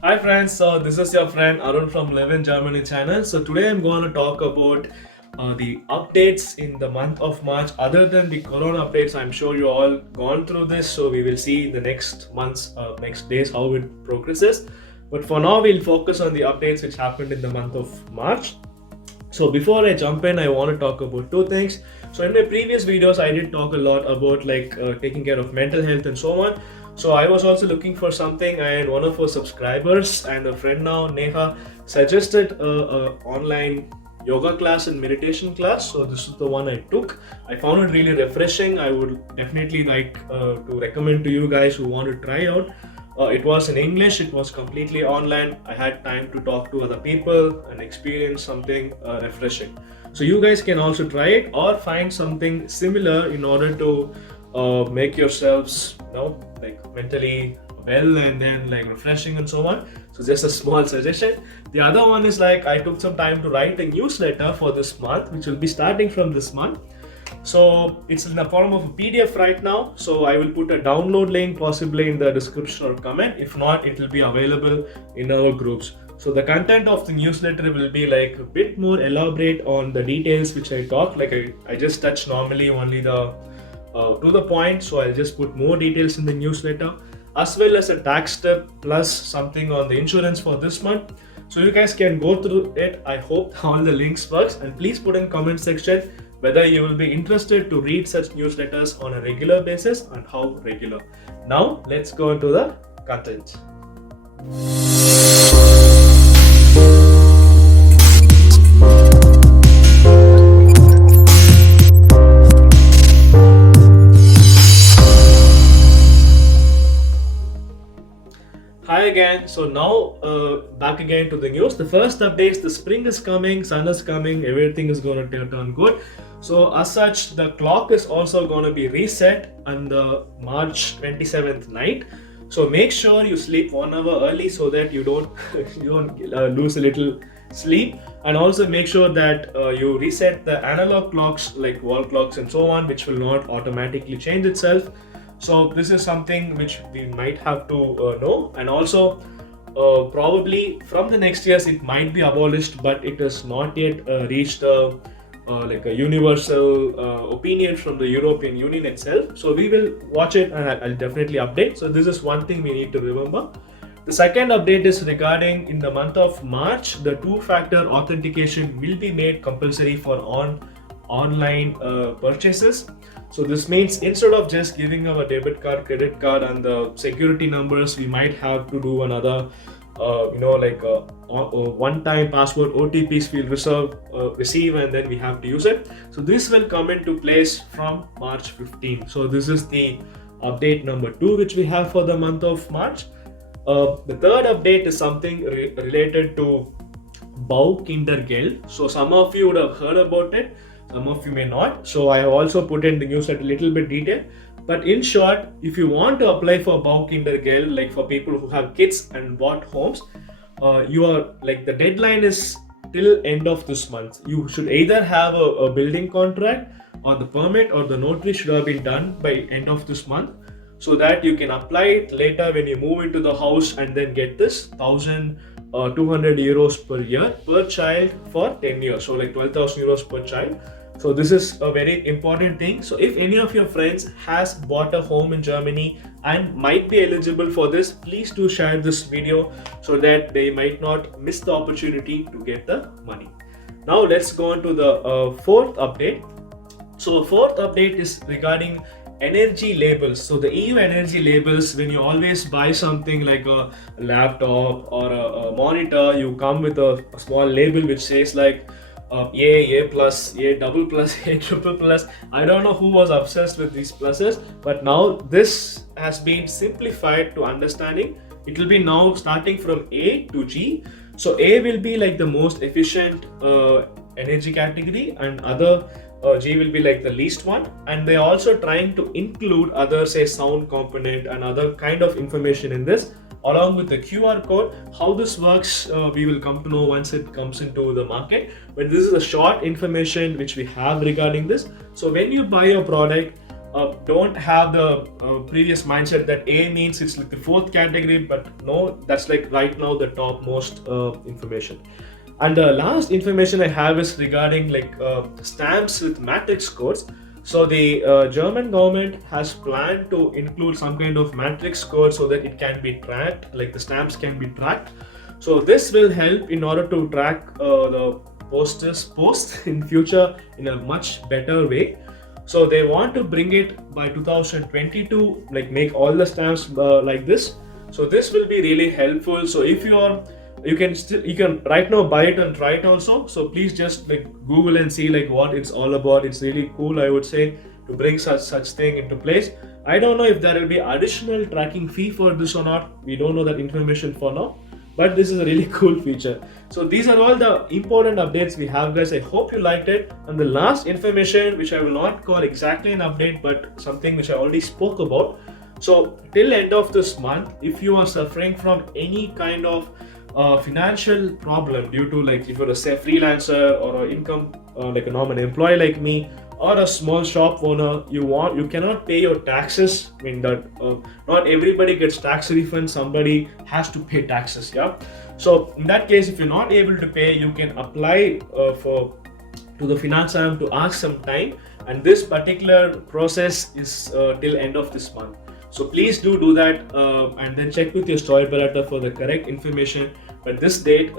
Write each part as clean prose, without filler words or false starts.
Hi friends, so this is your friend Arun from Live in Germany channel. So today I'm going to talk about the updates in the month of March. Other than the Corona updates, I'm sure you all gone through this. So we will see in the next months, next days how it progresses. But for now, we'll focus on the updates which happened in the month of March. So before I jump in, I want to talk about two things. So in my previous videos, I did talk a lot about taking care of mental health and so on. So I was also looking for something, and one of our subscribers and a friend now, Neha, suggested a online yoga class and meditation class. So this is the one I took. I found it really refreshing. I would definitely like to recommend to you guys who want to try out. It was in English, it was completely online. I had time to talk to other people and experience something refreshing. So, you guys can also try it or find something similar in order to make yourselves, like mentally well and then like refreshing and so on. So, just a small suggestion. The other one is like I took some time to write a newsletter for this month, which will be starting from this month. So it's in the form of a PDF right now. So I will put a download link possibly in the description or comment. If not, it will be available in our groups. So the content of the newsletter will be like a bit more elaborate on the details which I talk. Like I just touch normally only the to the point. So I'll just put more details in the newsletter as well as a tax step plus something on the insurance for this month. So you guys can go through it. I hope all the links works, and please put in comment section whether you will be interested to read such newsletters on a regular basis and how regular. Now let's go into the content. Hi again. So now back again to the news. The first updates: the spring is coming, sun is coming, everything is going to turn good. So as such, the clock is also going to be reset on the March 27th night. So make sure you sleep 1 hour early so that you don't lose a little sleep, and also make sure that you reset the analog clocks like wall clocks and so on, which will not automatically change itself. So this is something which we might have to know, and also probably from the next years it might be abolished, but it has not yet reached like a universal opinion from the European Union itself. So we will watch it, and I'll definitely update. So this is one thing we need to remember. The second update is regarding in the month of March, the two-factor authentication will be made compulsory for online purchases. So this means instead of just giving our debit card, credit card, and the security numbers, we might have to do another, one-time password OTPs we'll receive, and then we have to use it. So this will come into place from March 15. So this is the update number 2 which we have for the month of March. The third update is something related to Baukindergeld. So some of you would have heard about it, some of you may not. So I have also put in the news at a little bit detail. But in short, if you want to apply for Baukindergeld, like for people who have kids and bought homes, you are like the deadline is till end of this month. You should either have a building contract or the permit or the notary should have been done by end of this month, so that you can apply it later when you move into the house and then get this 1,200 euros per year per child for 10 years. So like 12,000 euros per child. So this is a very important thing. So if any of your friends has bought a home in Germany and might be eligible for this, please do share this video so that they might not miss the opportunity to get the money. Now let's go on to the fourth update. So fourth update is regarding energy labels. So the EU energy labels, when you always buy something like a laptop or a monitor, you come with a small label which says like A plus, A double plus, A triple plus. I don't know who was obsessed with these pluses, but now this has been simplified to understanding. It will be now starting from A to G. So A will be like the most efficient energy category, and other G will be like the least one. And they're also trying to include other, say, sound component and other kind of information in this, along with the QR code. How this works, we will come to know once it comes into the market. But this is a short information which we have regarding this. So when you buy a product, don't have the previous mindset that A means it's like the fourth category, but no, that's like right now the topmost information. And the last information I have is regarding like stamps with matrix codes. So the German government has planned to include some kind of matrix code so that it can be tracked, like the stamps can be tracked. So this will help in order to track the posts in future in a much better way. So they want to bring it by 2022, like make all the stamps like this. So this will be really helpful. So if you can right now buy it and try it also. So please just like Google and see like what it's all about. It's really cool, I would say, to bring such thing into place. I don't know if there will be additional tracking fee for this or not. We don't know that information for now, but this is a really cool feature. So these are all the important updates we have, guys. I hope you liked it. And the last information, which I will not call exactly an update, but something which I already spoke about. So till end of this month, if you are suffering from any kind of financial problem due to, like, if you're a say freelancer or an income like a normal employee like me, or a small shop owner, you cannot pay your taxes. I mean that not everybody gets tax refund, somebody has to pay taxes, yeah. So in that case, if you're not able to pay, you can apply to the finance arm to ask some time, and this particular process is till end of this month. So please do that, and then check with your store operator for the correct information. But this date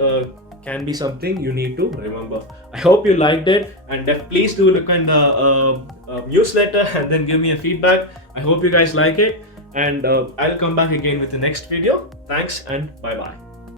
can be something you need to remember. I hope you liked it, and please do look in the newsletter and then give me a feedback. I hope you guys like it, and I'll come back again with the next video. Thanks and bye bye.